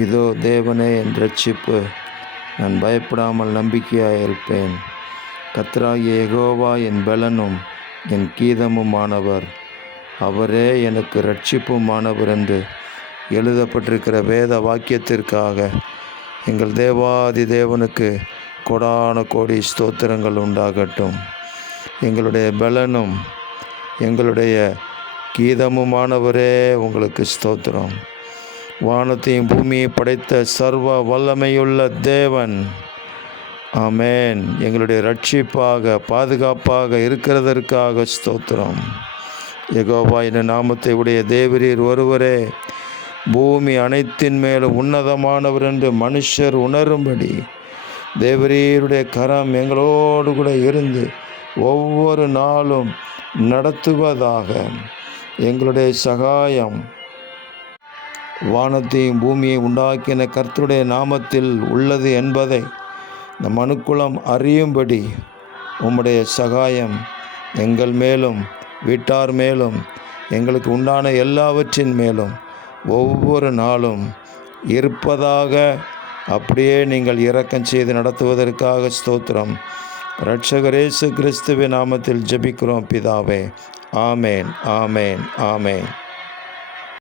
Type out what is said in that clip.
இதோ தேவனே என் இரட்சிப்பு, நான் பயப்படாமல் நம்பிக்கையாக இருப்பேன். கர்த்தராகிய யெகோவா என் பெலனும் என் கீதமுமானவர், அவரே எனக்கு இரட்சிப்புமானவர் என்று எழுதப்பட்டிருக்கிற வேத வாக்கியத்திற்காக எங்கள் தேவாதி தேவனுக்கு கோடான கோடி ஸ்தோத்திரங்கள் உண்டாகட்டும். எங்களுடைய பெலனும் எங்களுடைய கீதமுமானவரே உங்களுக்கு ஸ்தோத்திரம். வானத்தையும் பூமியை படைத்த சர்வ வல்லமையுள்ள தேவன், ஆமேன், எங்களுடைய இரட்சிப்பாக பாதுகாப்பாக இருக்கிறதற்காக ஸ்தோத்திரம். யெகோவா என்ற நாமத்தை உடைய தேவரீர் ஒருவரே பூமி அனைத்தின் மேலும் உன்னதமானவர் என்று மனுஷர் உணரும்படி தேவரீருடைய கரம் எங்களோடு கூட இருந்து ஒவ்வொரு நாளும் நடத்துவதாக. எங்களுடைய சகாயம் வானத்தையும் பூமியை உண்டாக்கின கர்த்தருடைய நாமத்தில் உள்ளது என்பதை இந்த மனுக்குலம் அறியும்படி உம்முடைய சகாயம் எங்கள் மேலும் வீட்டார் மேலும் எங்களுக்கு உண்டான எல்லாவற்றின் மேலும் ஒவ்வொரு நாளும் இருப்பதாக. அப்படியே நீங்கள் இரக்கம் செய்து நடத்துவதற்காக ஸ்தோத்திரம். இரட்சகர் இயேசு கிறிஸ்துவின் நாமத்தில் ஜெபிக்கிறோம் பிதாவே. ஆமேன், ஆமேன், ஆமேன்.